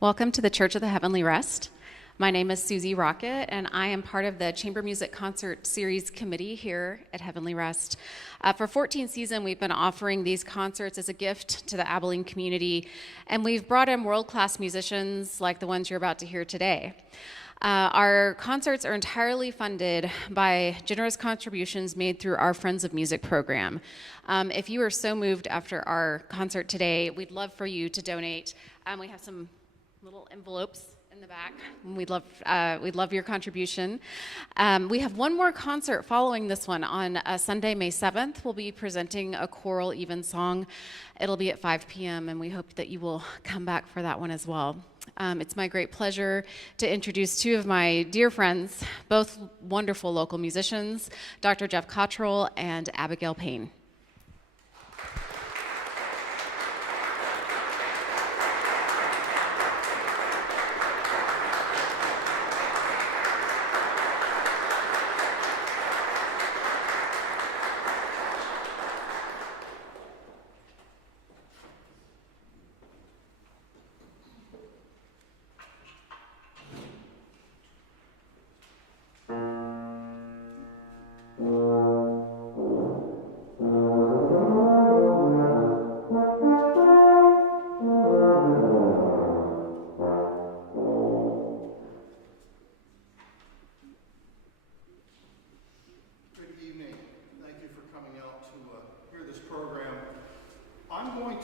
Welcome to the Church of the Heavenly Rest. My name is Susie Rocket, and I am part of the Chamber Music Concert Series Committee here at Heavenly Rest. For 14th season, we've been offering these concerts as a gift to the Abilene community, and we've brought in world-class musicians like the ones you're about to hear today. Our concerts are entirely funded by generous contributions made through our Friends of Music program. If you are so moved after our concert today, we'd love for you to donate. We have some little envelopes in the back. We'd love your contribution. We have one more concert following this one on Sunday, May 7th. We'll be presenting a choral evensong. It'll be at 5 p.m., and we hope that you will come back for that one as well. It's my great pleasure to introduce two of my dear friends, both wonderful local musicians, Dr. Jeff Cottrell and Abigail Payne.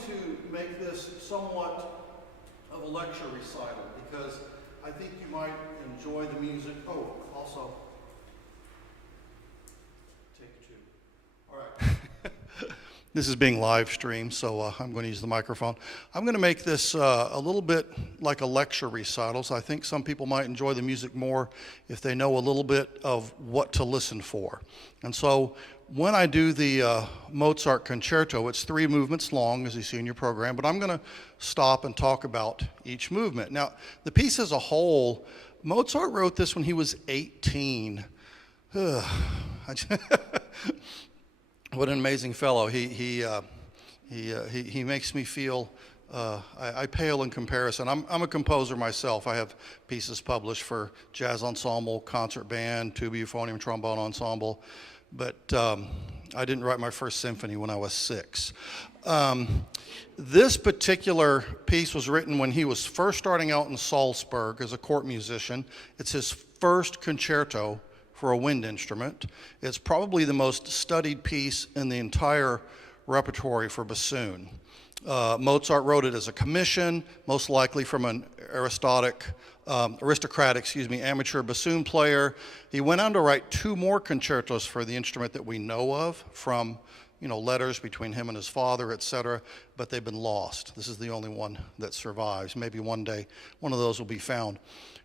To make this somewhat of a lecture recital because I think you might enjoy the music. Oh, also, take two. All right. This is being live streamed, so I'm going to use the microphone. I'm going to make this a little bit like a lecture recital, so I think some people might enjoy the music more if they know a little bit of what to listen for. And so when I do the Mozart concerto, it's 3 movements long, as you see in your program, but I'm going to stop and talk about each movement. Now, the piece as a whole, Mozart wrote this when he was 18. What an amazing fellow. He makes me feel, I pale in comparison. I'm a composer myself. I have pieces published for jazz ensemble, concert band, tuba, euphonium, trombone ensemble. But I didn't write my first symphony when I was 6. This particular piece was written when he was first starting out in Salzburg as a court musician. It's his first concerto for a wind instrument. It's probably the most studied piece in the entire repertory for bassoon. Mozart wrote it as a commission, most likely from an aristocratic amateur bassoon player. He went on to write 2 more concertos for the instrument that we know of from, letters between him and his father, etc., but they've been lost. This is the only one that survives. Maybe one day one of those will be found.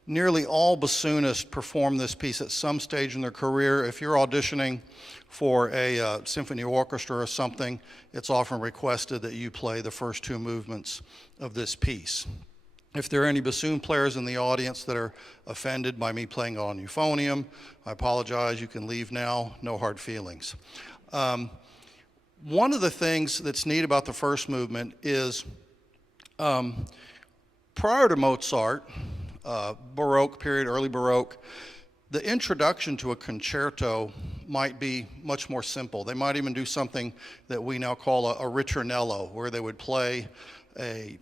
Nearly all bassoonists perform this piece at some stage in their career. If you're auditioning for a symphony orchestra or something, it's often requested that you play the first 2 movements of this piece. If there are any bassoon players in the audience that are offended by me playing on euphonium, I apologize. You can leave now. No hard feelings. One of the things that's neat about the first movement is prior to Mozart, Baroque period, early Baroque, the introduction to a concerto might be much more simple. They might even do something that we now call a ritornello, where they would play a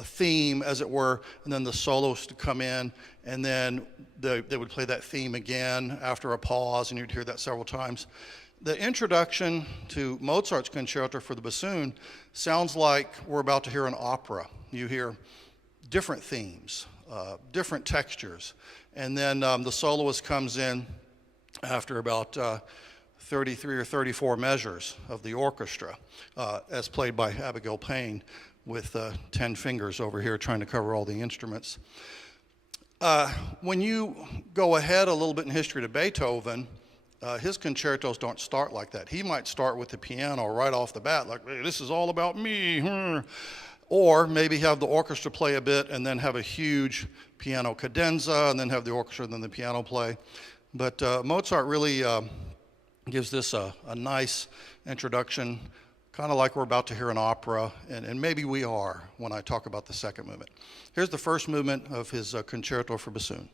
theme, as it were, and then the soloist would come in, and then they would play that theme again after a pause, and you'd hear that several times. The introduction to Mozart's concerto for the bassoon sounds like we're about to hear an opera. You hear different themes, different textures, and then the soloist comes in after about 33 or 34 measures of the orchestra, as played by Abigail Payne, with 10 fingers over here trying to cover all the instruments. When you go ahead a little bit in history to Beethoven, his concertos don't start like that. He might start with the piano right off the bat, like, hey, this is all about me. Or maybe have the orchestra play a bit and then have a huge piano cadenza and then have the orchestra and then the piano play. But Mozart really gives this a nice introduction kind of like we're about to hear an opera, and maybe we are when I talk about the second movement. Here's the first movement of his concerto for bassoon.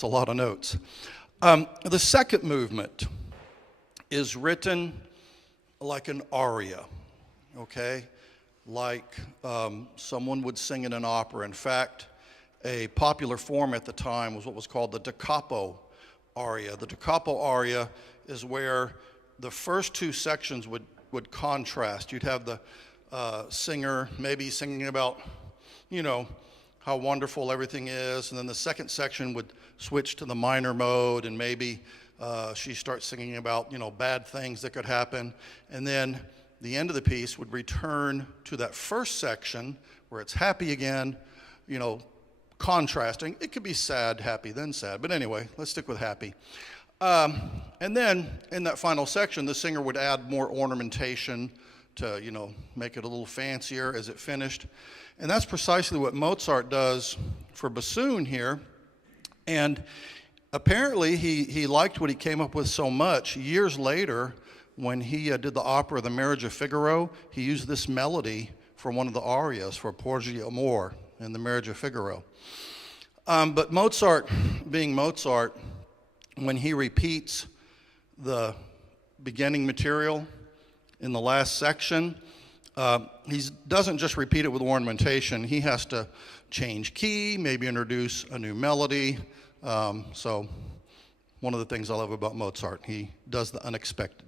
That's a lot of notes. The second movement is written like an aria, okay? Like someone would sing in an opera. In fact, a popular form at the time was what was called the da capo aria. The da capo aria is where the first two sections would contrast. You'd have the singer maybe singing about, how wonderful everything is, and then the second section would switch to the minor mode, and maybe she starts singing about, bad things that could happen, and then the end of the piece would return to that first section where it's happy again, contrasting. It could be sad, happy, then sad, but anyway, let's stick with happy. And then in that final section, the singer would add more ornamentation to, make it a little fancier as it finished. And that's precisely what Mozart does for bassoon here. And apparently he liked what he came up with so much. Years later, when he did the opera The Marriage of Figaro, he used this melody for one of the arias for Porgi Amor in The Marriage of Figaro. But Mozart, being Mozart, when he repeats the beginning material in the last section, he doesn't just repeat it with ornamentation. He has to change key, maybe introduce a new melody. So one of the things I love about Mozart, he does the unexpected.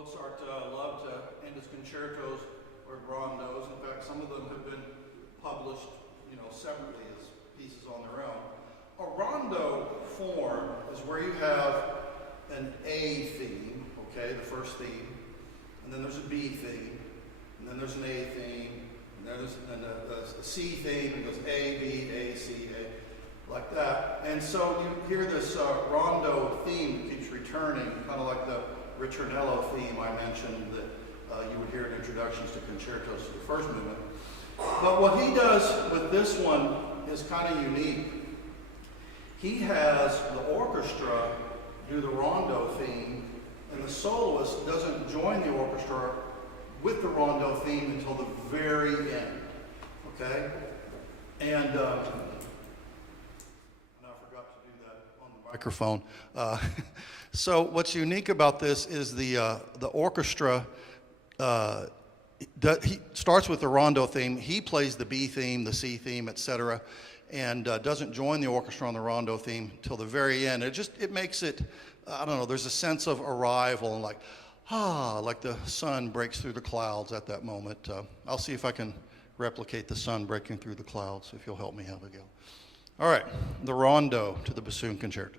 Mozart loved to end his concertos or rondos. In fact, some of them have been published, separately as pieces on their own. A rondo form is where you have an A theme, okay, the first theme, and then there's a B theme, and then there's an A theme, and then there's a C theme, and it goes A, B, A, C, A, like that. And so you hear this rondo theme that keeps returning, kind of like the ritornello theme I mentioned that you would hear in introductions to concertos to the first movement. But what he does with this one is kind of unique. He has the orchestra do the rondo theme, and the soloist doesn't join the orchestra with the rondo theme until the very end, okay? And I forgot to do that on the microphone. So what's unique about this is the orchestra, he starts with the rondo theme, he plays the B theme, the C theme, etc., and doesn't join the orchestra on the rondo theme till the very end. It makes it, I don't know, there's a sense of arrival and like the sun breaks through the clouds at that moment. I'll see if I can replicate the sun breaking through the clouds, if you'll help me, Abigail. All right, the rondo to the bassoon concerto.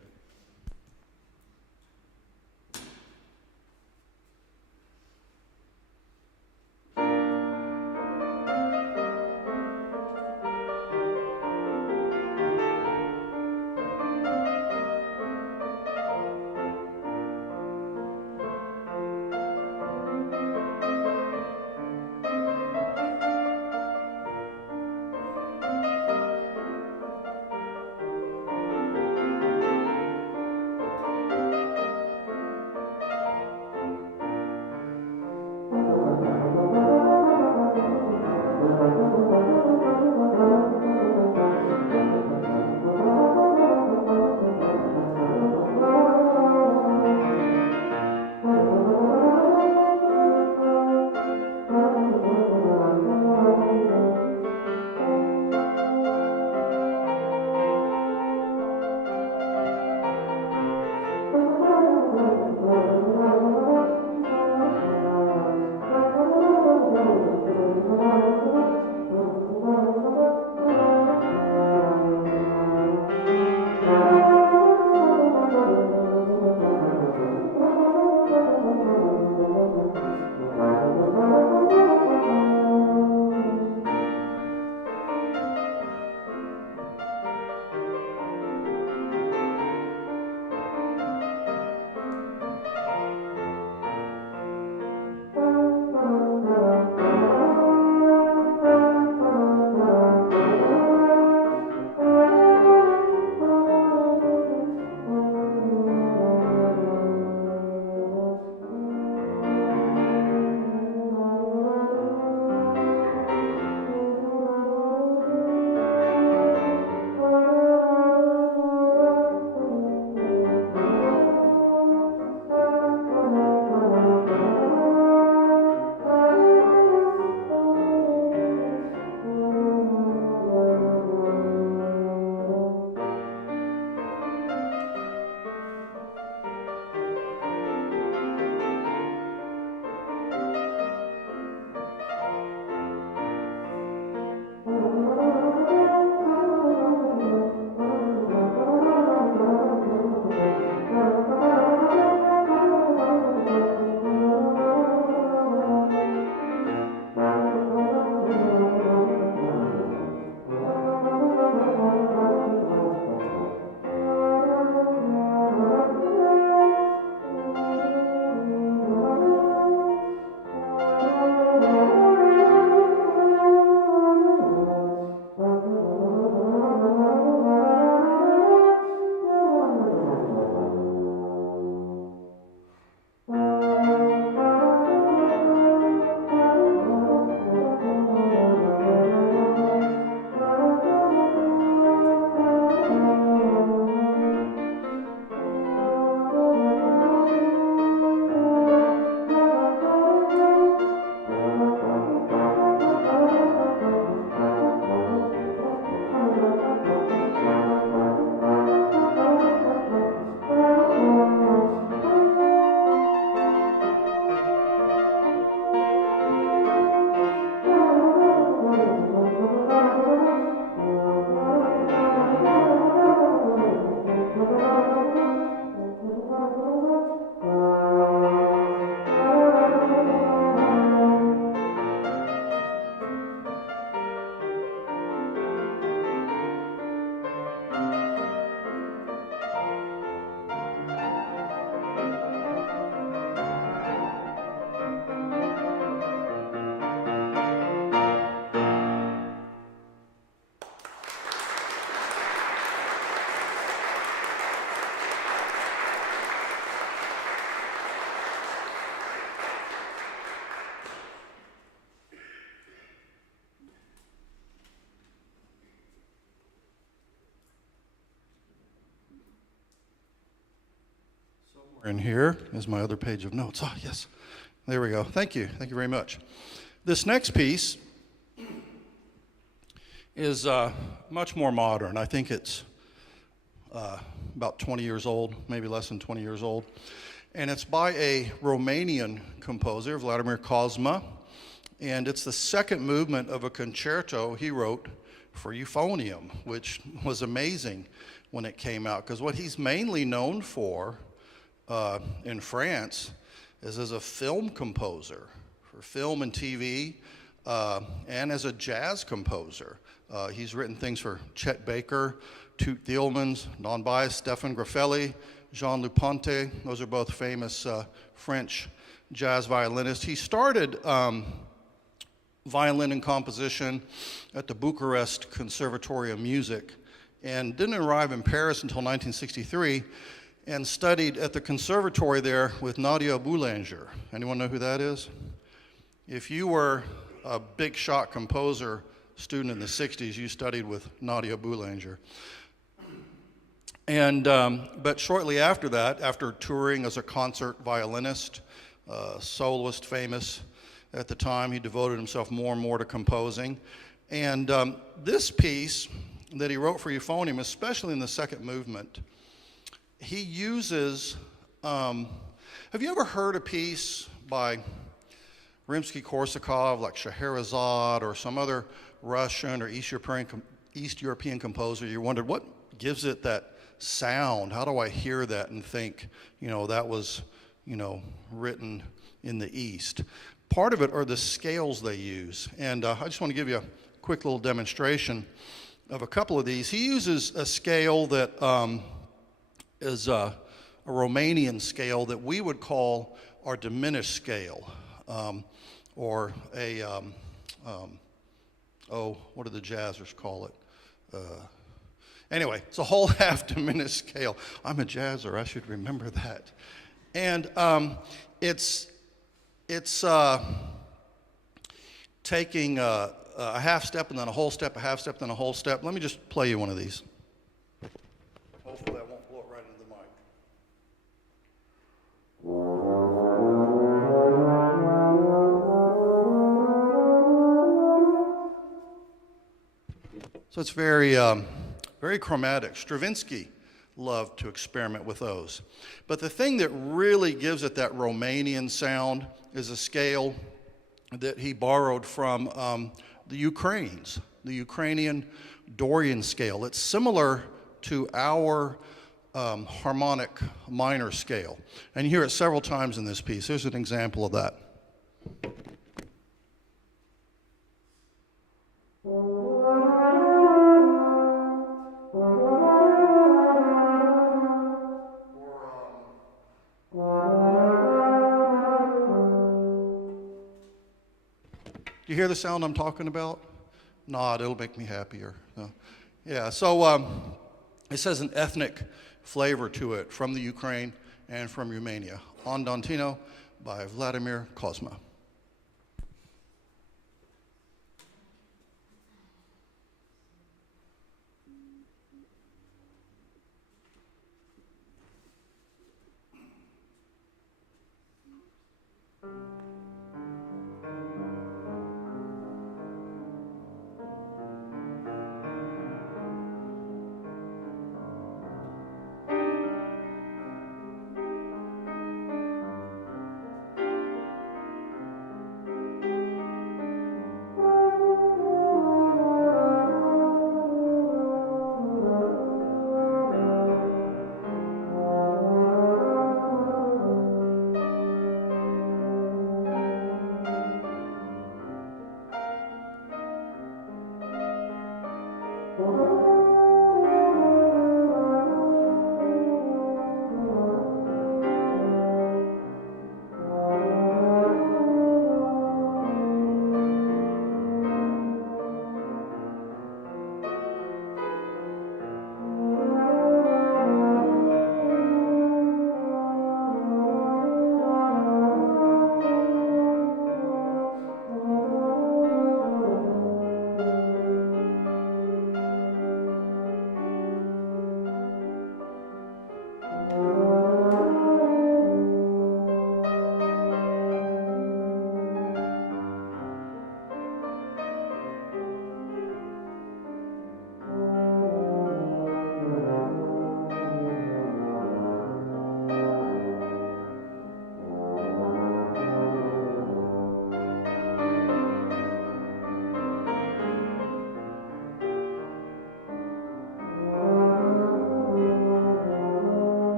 In here is my other page of notes. Ah, yes. There we go. Thank you. Thank you very much. This next piece is much more modern. I think it's about 20 years old, maybe less than 20 years old. And it's by a Romanian composer, Vladimir Cosma. And it's the second movement of a concerto he wrote for euphonium, which was amazing when it came out, because what he's mainly known for in France is as a film composer for film and TV, and as a jazz composer. He's written things for Chet Baker, Toot Thielmans, Don Byas, Stefan Graffelli, Jean Luponte. Those are both famous French jazz violinists. He started violin and composition at the Bucharest Conservatory of Music and didn't arrive in Paris until 1963, and studied at the conservatory there with Nadia Boulanger. Anyone know who that is? If you were a big shot composer student in the 60s, you studied with Nadia Boulanger. And, but shortly after that, after touring as a concert violinist, soloist famous at the time, he devoted himself more and more to composing. And this piece that he wrote for euphonium, especially in the second movement, he uses, have you ever heard a piece by Rimsky-Korsakov, like Scheherazade, or some other Russian or East European composer? You wondered, what gives it that sound? How do I hear that and think, that was, written in the East? Part of it are the scales they use. And I just want to give you a quick little demonstration of a couple of these. He uses a scale that is a Romanian scale that we would call our diminished scale, or a, what do the jazzers call it? Anyway, it's a whole half diminished scale. I'm a jazzer, I should remember that. And it's taking a half step and then a whole step, a half step, then a whole step. Let me just play you one of these. Hopefully I won't blow it right into the mic. So it's very, very chromatic. Stravinsky loved to experiment with those. But the thing that really gives it that Romanian sound is a scale that he borrowed from the Ukrainian Dorian scale. It's similar to our harmonic minor scale. And you hear it several times in this piece. Here's an example of that. Do you hear the sound I'm talking about? Nod, it'll make me happier. Yeah, so it says an ethnic flavor to it from the Ukraine and from Romania. Andantino by Vladimir Cosma.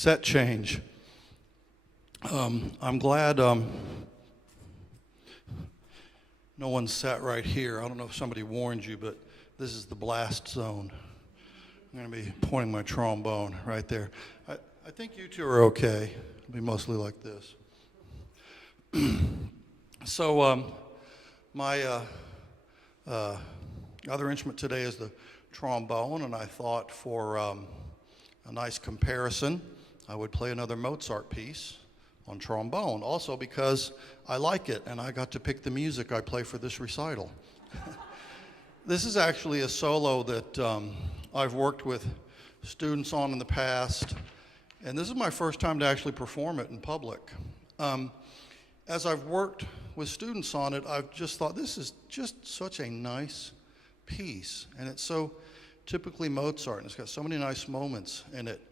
set change. I'm glad no one sat right here. I don't know if somebody warned you, but this is the blast zone. I'm going to be pointing my trombone right there. I think you two are okay. It'll be mostly like this. So my other instrument today is the trombone, and I thought for a nice comparison, I would play another Mozart piece on trombone, also because I like it, and I got to pick the music I play for this recital. This is actually a solo that I've worked with students on in the past, and this is my first time to actually perform it in public. As I've worked with students on it, I've just thought this is just such a nice piece, and it's so typically Mozart, and it's got so many nice moments in it.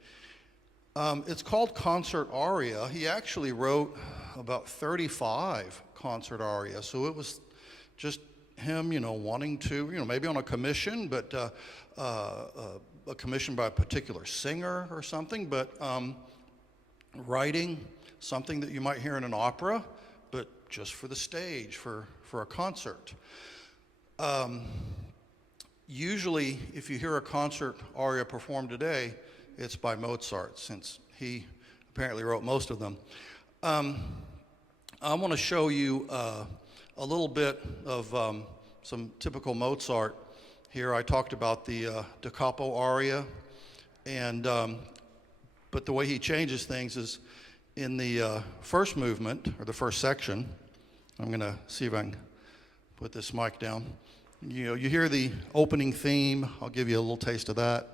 It's called concert aria. He actually wrote about 35 concert arias, so it was just him, wanting to, maybe on a commission, but a commission by a particular singer or something, but writing something that you might hear in an opera, but just for the stage, for a concert. Usually, if you hear a concert aria performed today, it's by Mozart, since he apparently wrote most of them. I want to show you a little bit of some typical Mozart here. I talked about the da capo aria, and but the way he changes things is in the first movement, or the first section. I'm going to see if I can put this mic down. You hear the opening theme. I'll give you a little taste of that.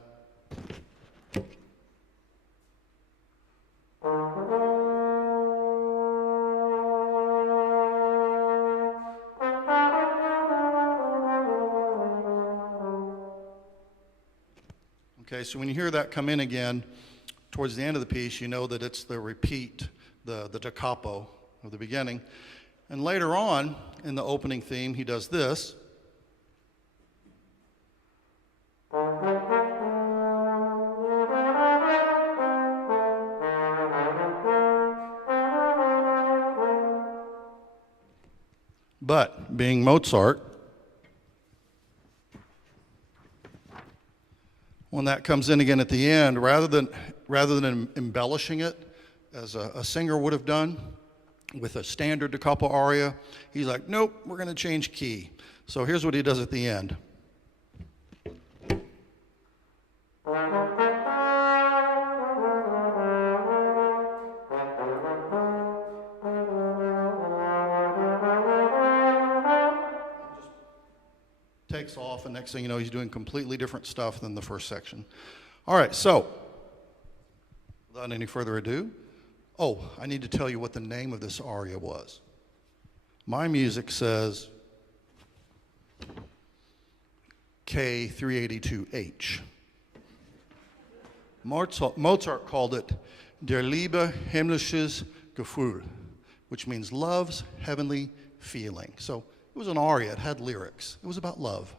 Okay, so when you hear that come in again, towards the end of the piece, you know that it's the repeat, the da capo of the beginning. And later on, in the opening theme, he does this. But being Mozart, when that comes in again at the end, rather than embellishing it as a singer would have done with a standard da capo aria, he's like, nope, we're going to change key. So here's what he does at the end. Takes off, and next thing you know, he's doing completely different stuff than the first section. All right, so without any further ado, I need to tell you what the name of this aria was. My music says K382H. Mozart called it Der Liebe himmlisches Gefühl, which means love's heavenly feeling. So it was an aria, it had lyrics. It was about love.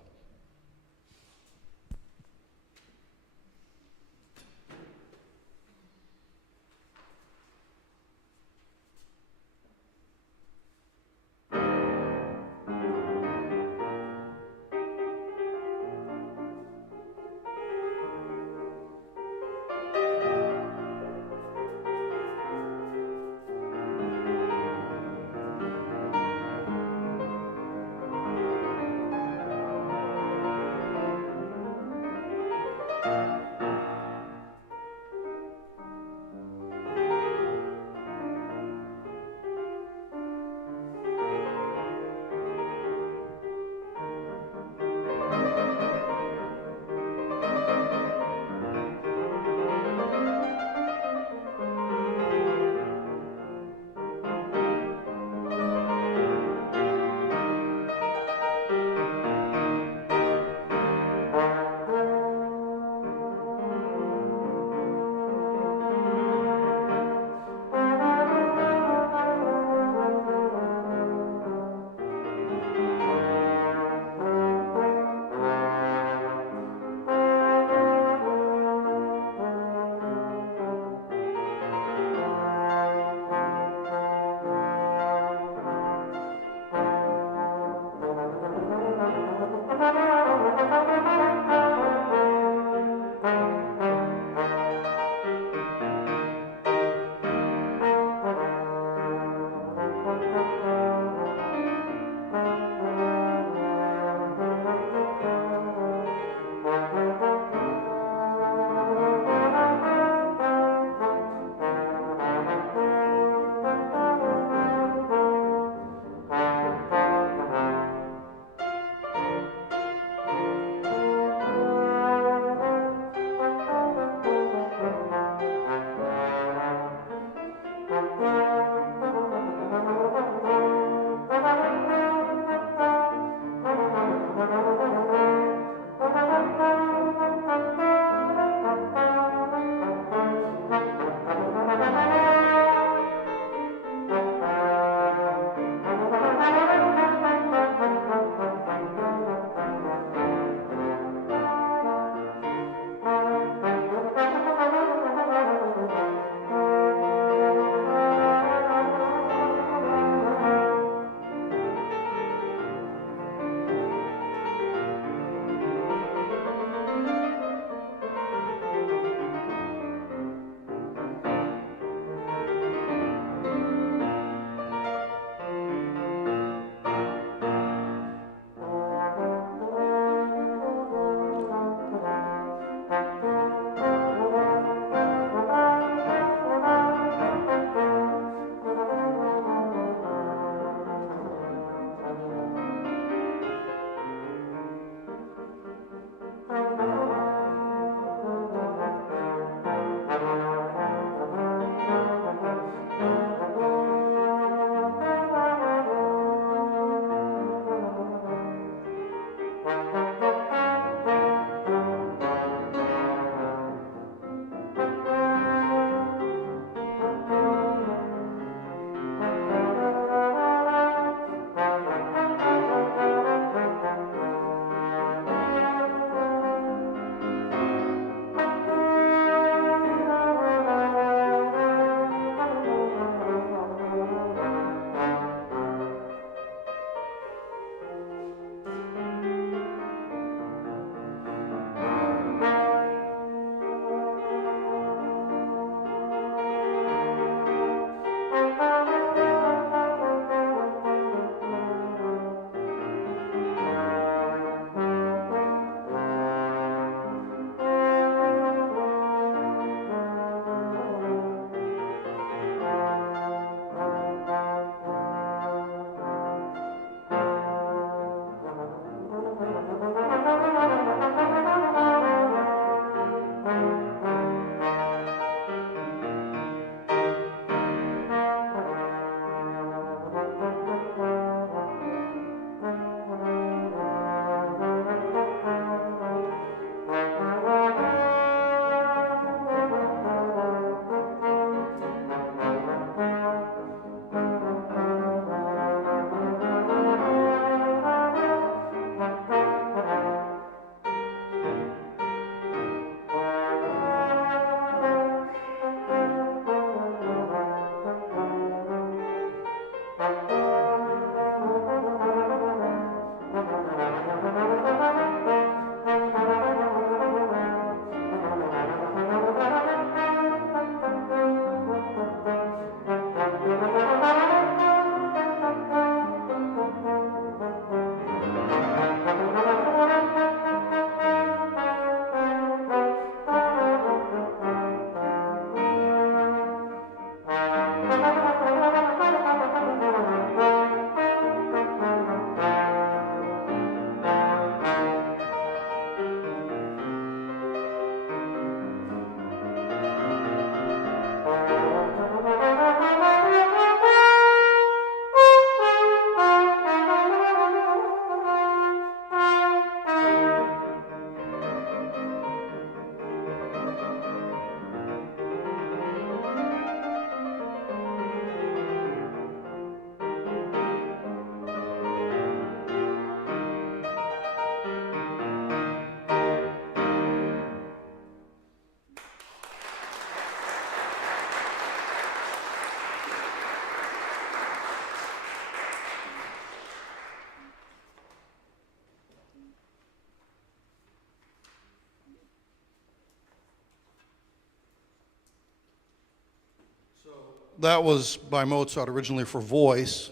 that was by Mozart originally for voice,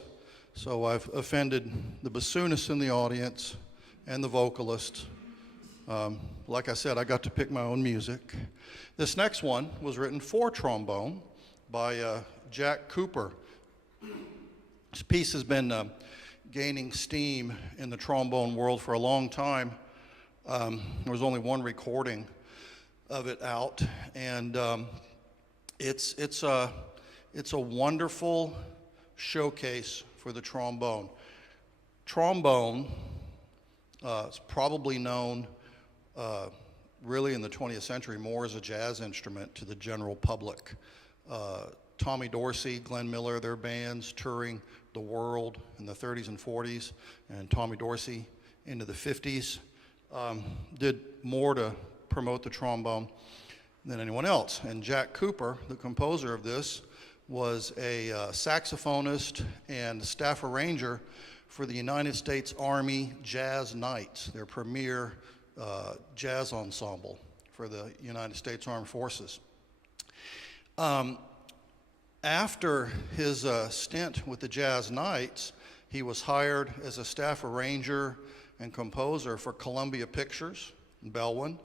so I've offended the bassoonist in the audience and the vocalist. Like I said, I got to pick my own music. This next one was written for trombone by Jack Cooper. This piece has been gaining steam in the trombone world for a long time. There was only one recording of it out, and it's a wonderful showcase for the trombone. Trombone is probably known really in the 20th century more as a jazz instrument to the general public. Tommy Dorsey, Glenn Miller, their bands touring the world in the 30s and 40s, and Tommy Dorsey into the 50s, did more to promote the trombone than anyone else. And Jack Cooper, the composer of this, was a saxophonist and staff arranger for the United States Army Jazz Knights, their premier jazz ensemble for the United States Armed Forces. After his stint with the Jazz Knights, he was hired as a staff arranger and composer for Columbia Pictures in Bellwyn,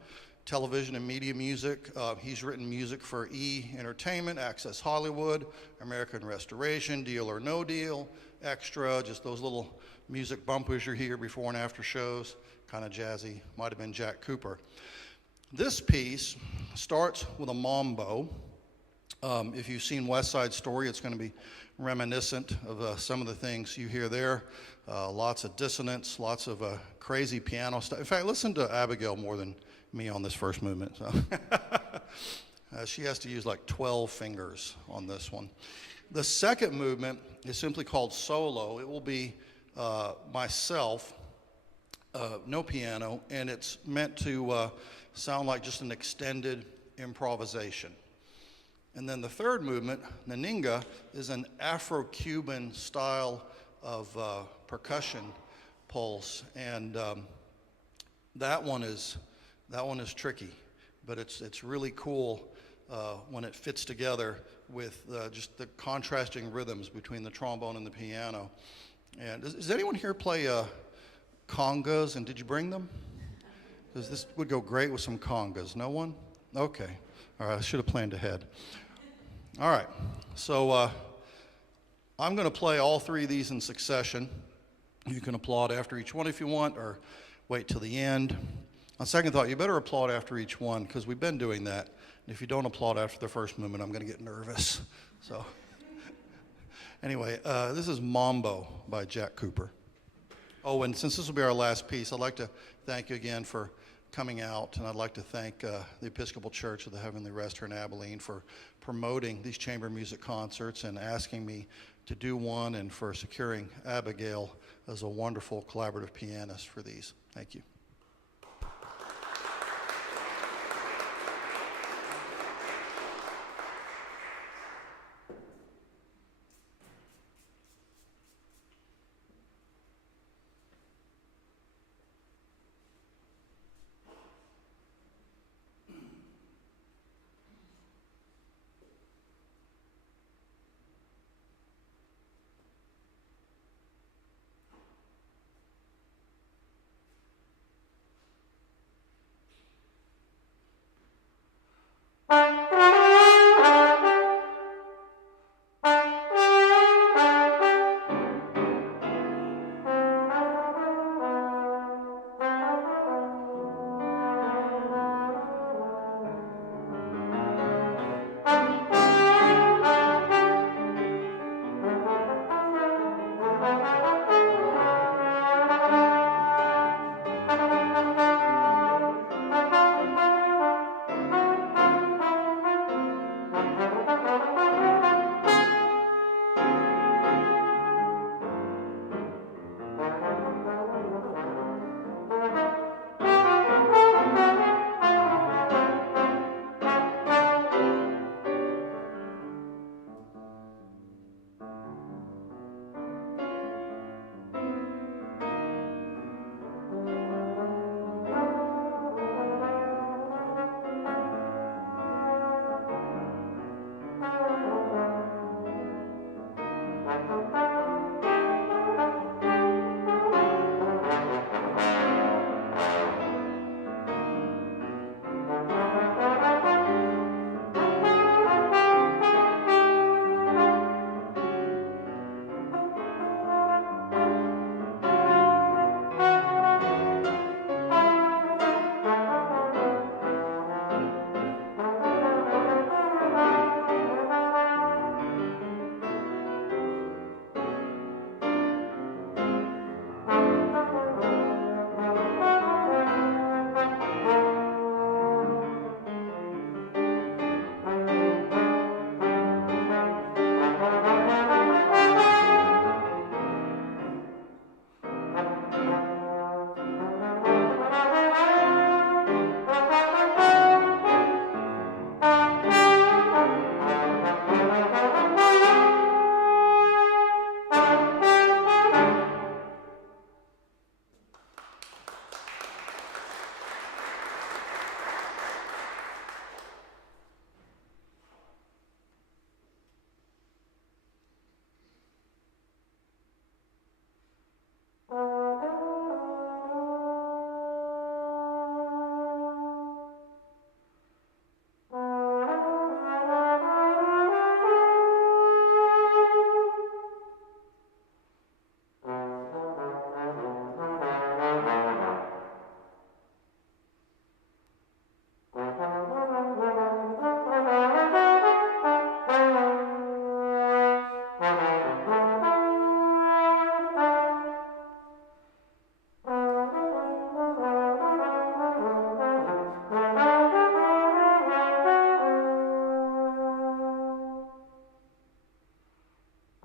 television and media music. He's written music for E! Entertainment, Access Hollywood, American Restoration, Deal or No Deal, Extra, just those little music bumpers you hear before and after shows, kind of jazzy, might have been Jack Cooper. This piece starts with a mambo. If you've seen West Side Story, it's going to be reminiscent of some of the things you hear there. Lots of dissonance, lots of crazy piano stuff. In fact, listen to Abigail more than me on this first movement. So. She has to use like 12 fingers on this one. The second movement is simply called solo. It will be myself, no piano, and it's meant to sound like just an extended improvisation. And then the third movement, Naninga, is an Afro-Cuban style of percussion pulse, and that one is tricky, but it's really cool when it fits together with just the contrasting rhythms between the trombone and the piano. And does anyone here play congas? And did you bring them? Because this would go great with some congas. No one? Okay. All right. I should have planned ahead. All right. So I'm going to play all three of these in succession. You can applaud after each one if you want, or wait till the end. On second thought, you better applaud after each one, because we've been doing that. And if you don't applaud after the first movement, I'm going to get nervous. So anyway, this is Mambo by Jack Cooper. Oh, and since this will be our last piece, I'd like to thank you again for coming out, and I'd like to thank the Episcopal Church of the Heavenly Rest here in Abilene for promoting these chamber music concerts and asking me to do one, and for securing Abigail as a wonderful collaborative pianist for these. Thank you.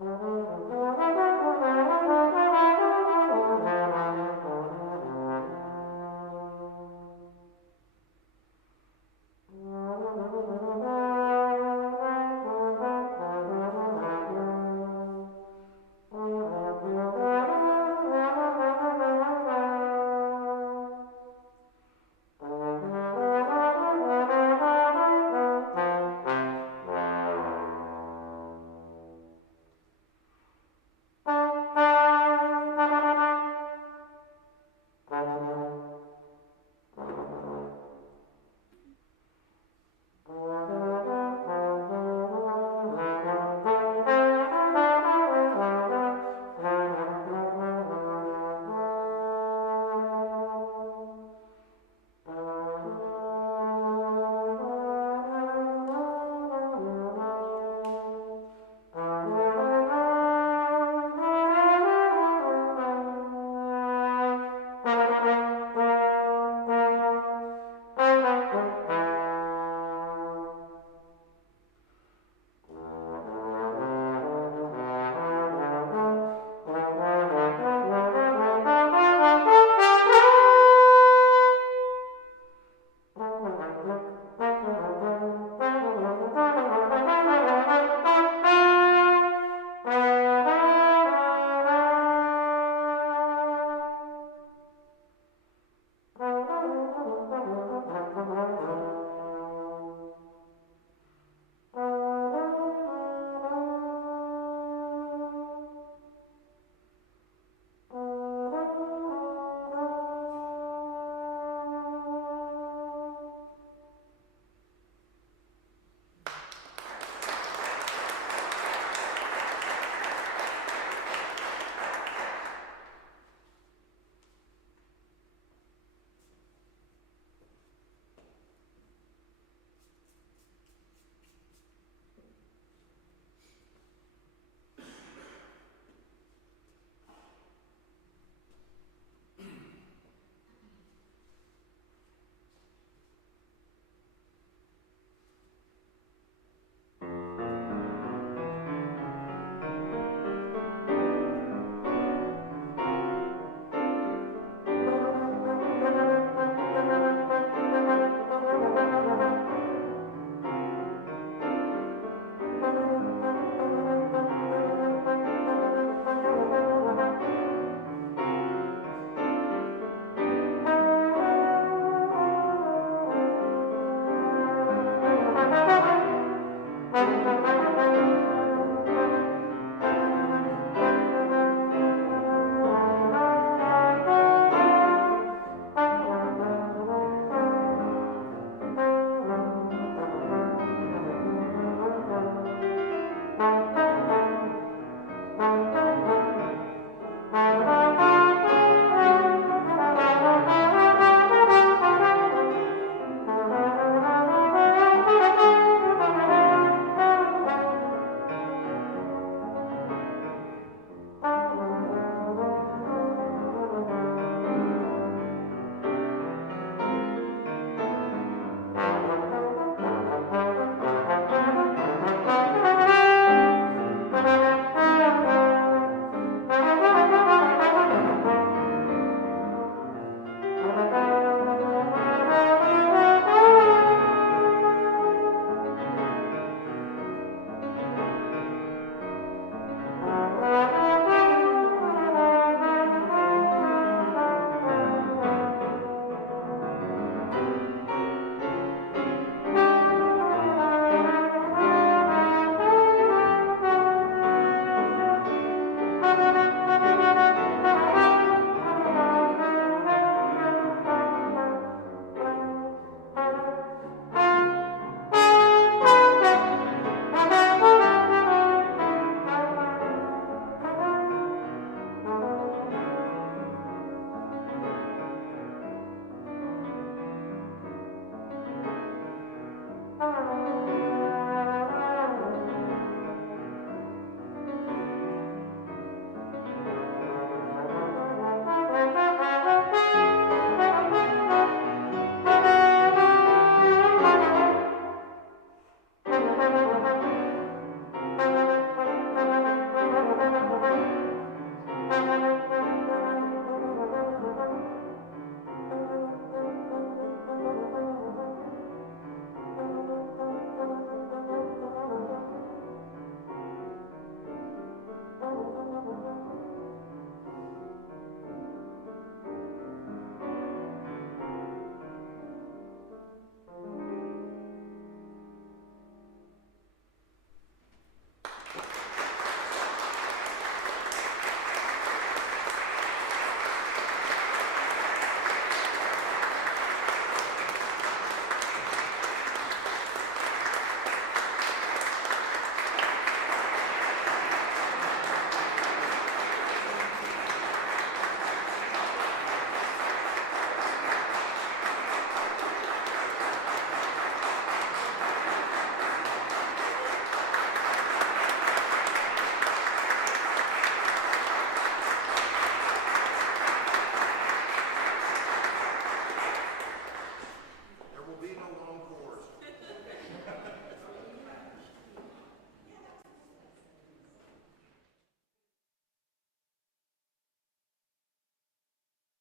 Mm-hmm.